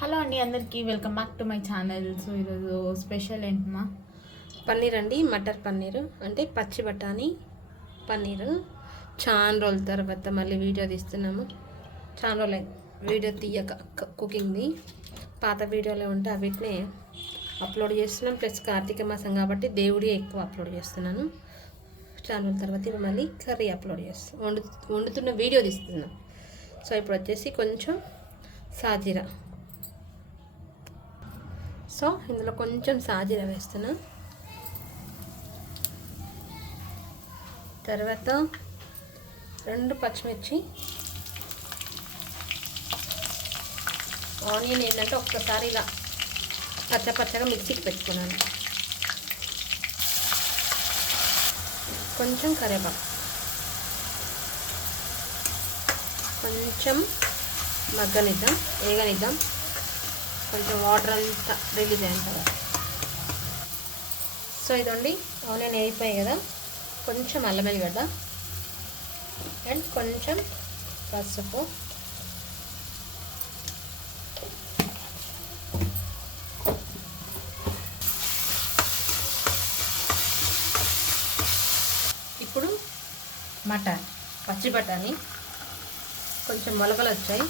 Hello అండి అందరికీ welcome back to my channel. So ఈరోజు స్పెషల్ ఏంటమ్మా? పన్నీర్ అండి మటర్ పన్నీర్. అంటే పచ్చి బఠానీ పన్నీరు. చాలా రోజుల తర్వాత మళ్ళీ వీడియో తీస్తున్నాము. చాలా రోజులు వీడియో తీయక కుకింగ్ది. పాత వీడియోలో ఉంటే వీటినే అప్లోడ్ చేస్తున్నాం. ప్లస్ కార్తీక మాసం కాబట్టి దేవుడి ఎక్కువ అప్లోడ్ చేస్తున్నాను. చాలా రోజుల తర్వాత ఇప్పుడు మళ్ళీ కర్రీ అప్లోడ్ చేస్తాం వండు వండుతున్న వీడియో తీస్తున్నాం. సో ఇప్పుడు వచ్చేసి కొంచెం సాజీరా. సో ఇందులో కొంచెం సాజీరా వేస్తున్నా. తర్వాత రెండు పచ్చిమిర్చి. ఆనియన్ ఏంటంటే ఒక్కసారి ఇలా పచ్చ పచ్చగా మిక్సీకి పెట్టుకున్నాను. కొంచెం కరివేపాకు. కొంచెం మగ్గనిద్దాం వేగనిద్దాం. కొంచెం వాటర్ అంతా రిలీజ్ అయిన తర్వాత సో ఇదండి ఆనియన్ వేగిపోయాయి కదా. కొంచెం అల్లం వెల్లిగడ్డ అండ్ కొంచెం పసుపు. ఇప్పుడు మటన్ పచ్చి బఠానీ. కొంచెం మొలకలు వచ్చాయి.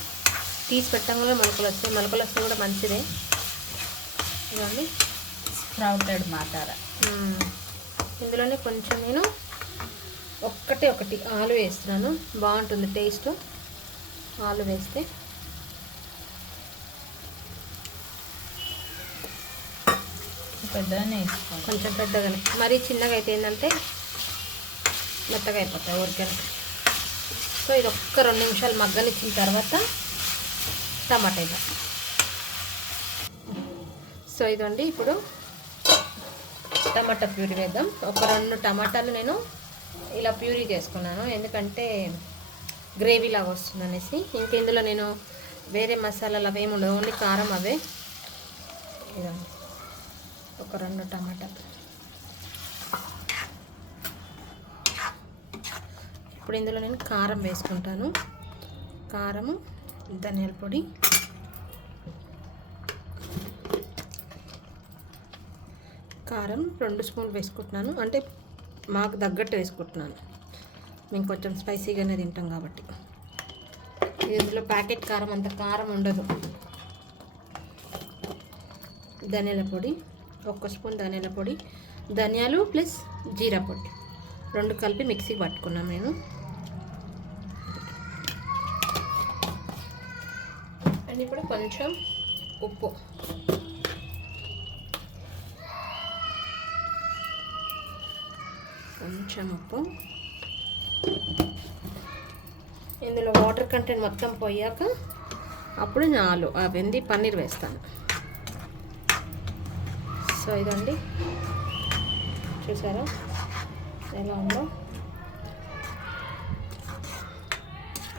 తీసి పెట్టడం వల్ల మొలకలు వచ్చాయి మొలకలు వస్తే కూడా మంచిదే. ఇదండి స్ప్రౌటెడ్ మాటార మ్మ్. ఇందులోనే కొంచెం నేను ఒక్కటే ఒకటి ఆలు వేస్తున్నాను. బాగుంటుంది టేస్ట్. ఆలు వేస్తే. పెద్దగానే వేసుకోవాలి కొంచెం పెద్దగానే. మరీ చిన్నగా అయితే ఏంటంటే మెత్తగా అయిపోతాయి ఊరికనే సో ఇది ఒక్క రెండు నిమిషాలు మగ్గనిచ్చిన తర్వాత టమాటా వేద్దాం సో ఇదండి ఇప్పుడు టమాటా ప్యూరీ వేద్దాం. ఒక రెండు టమాటాలు నేను ఇలా ప్యూరీ చేసుకున్నాను. ఎందుకంటే గ్రేవీ లాగా వస్తుంది అనేసి. ఇంక ఇందులో నేను వేరే మసాలాలు అవి ఉండవు ఓన్లీ కారం అవే. ఒక రెండు టమాటా ఇప్పుడు ఇందులో నేను కారం వేసుకుంటాను. కారము ధనియాల పొడి కారం రెండు స్పూన్లు వేసుకుంటున్నాను. అంటే మాకు తగ్గట్టు వేసుకుంటున్నాను. మేము కొంచెం స్పైసీగానే తింటాం కాబట్టి. ఇందులో ప్యాకెట్ కారం అంత కారం ఉండదు. ధనియాల పొడి ఒక్క స్పూన్ ధనియాల పొడి ధనియాలు ప్లస్ జీరా పొడి. రెండు కలిపి మిక్సీకి పట్టుకున్నాం నేను అండ్ ఇప్పుడు కొంచెం ఉప్పు. కొంచెం ఉప్పు. ఇందులో వాటర్ కంటెంట్ మొత్తం పోయాక అప్పుడు నాలు వెంది పన్నీర్ వేస్తాను. సో ఇదండి. చూసారా? ఎలా ఉందో?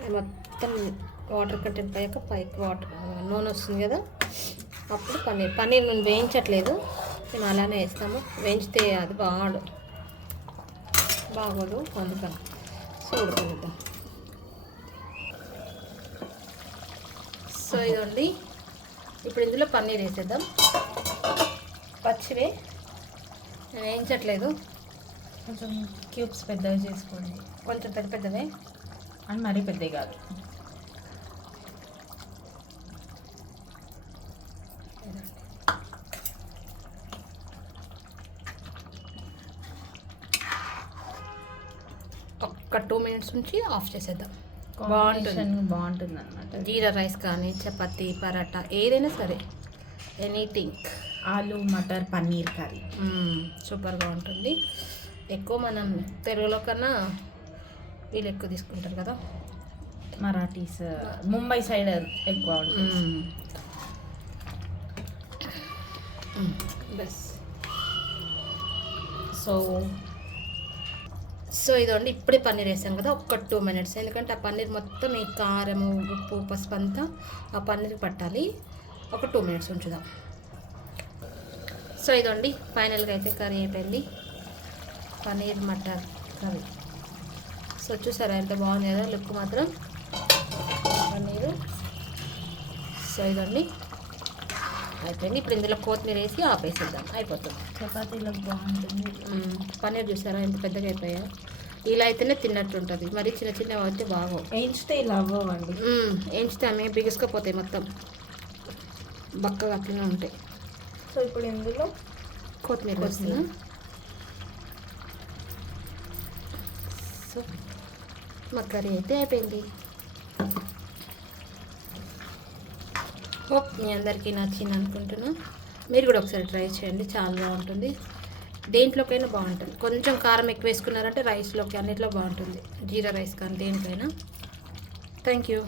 మొత్తం వాటర్ కంటెంట్ పోయాక పైకి వాటర్ నూనె వస్తుంది కదా? అప్పుడు పన్నీర్. పన్నీర్ మేము వేయించట్లేదు. మేము అలానే వేస్తాము. వేయించితే అది బాగా బాగోదు అందుకని సో సో ఇదండి. ఇప్పుడు ఇందులో పన్నీర్ వేసేద్దాం. పచ్చివే. నేను వేయించట్లేదు. కొంచెం క్యూబ్స్ పెద్దవి చేసుకోండి. కొంచెం పెద్ద పెద్దవే. అని మరీ పెద్దవి కాదు. ఒక్క టూ మినిట్స్ నుంచి ఆఫ్ చేసేద్దాం. బాగుంటుంది బాగుంటుంది. అనమాట జీరా రైస్ కానీ చపాతి పరాటా ఏదైనా సరే. ఎనీథింగ్ ఆలు మటర్ పన్నీర్ కర్రీ. సూపర్గా ఉంటుంది. ఎక్కువ మనం తెలుగులో కన్నా వీళ్ళు ఎక్కువ తీసుకుంటారు కదా. మరాఠీస్ ముంబై సైడ్ ఎక్కువ ఉంటుంది. బస్ సో సో ఇదండి ఇప్పుడే పన్నీర్ వేసాం కదా ఒక్క టూ మినిట్స్. ఎందుకంటే ఆ పన్నీర్ మొత్తం ఈ కారము ఉప్పు పసుపు అంతా ఆ పన్నీర్ పట్టాలి. ఒక టూ మినిట్స్ ఉంచుదాం. సో ఇదండి ఫైనల్గా అయితే కర్రీ అయిపోయింది. పన్నీర్ మటర్ కర్రీ. సో చూసారా ఎంత బాగుంది కదా లుక్ మాత్రం. పన్నీరు. సో ఇదండి అయిపోయింది ఇప్పుడు ఇందులో కొత్తిమీర వేసి ఆపేసేద్దాం. అయిపోతుంది. చపాతీలకు బాగుంటుంది. పన్నీర్ చూసారా? ఎంత పెద్దగా అయిపోయా? ఇలా అయితేనే తిన్నట్టు ఉంటుంది. మరి చిన్న చిన్నవి అయితే బాగోవు. వేయించితే ఇలా అవ్వవండి. మ్మ్. ఏంచితే ఆమె బిగుసుకపోతాయి మొత్తం. బక్కగా అట్లనే ఉంటాయి. సో ఇప్పుడు ఇందులో కొత్తిమీర వేస్తున్నా సో మా కర్రీ అయితే అయిపోయింది. హోప్ మీ అందరికీ నచ్చింది అనుకుంటున్నాను. మీరు కూడా ఒకసారి ట్రై చేయండి చాలా బాగుంటుంది. దేంట్లోకైనా బాగుంటుంది. కొంచెం కారం ఎక్కువ వేసుకున్నారంటే రైస్లోకి అన్నిట్లో బాగుంటుంది. జీరా రైస్ కానీ దేనికైనా. Thank you.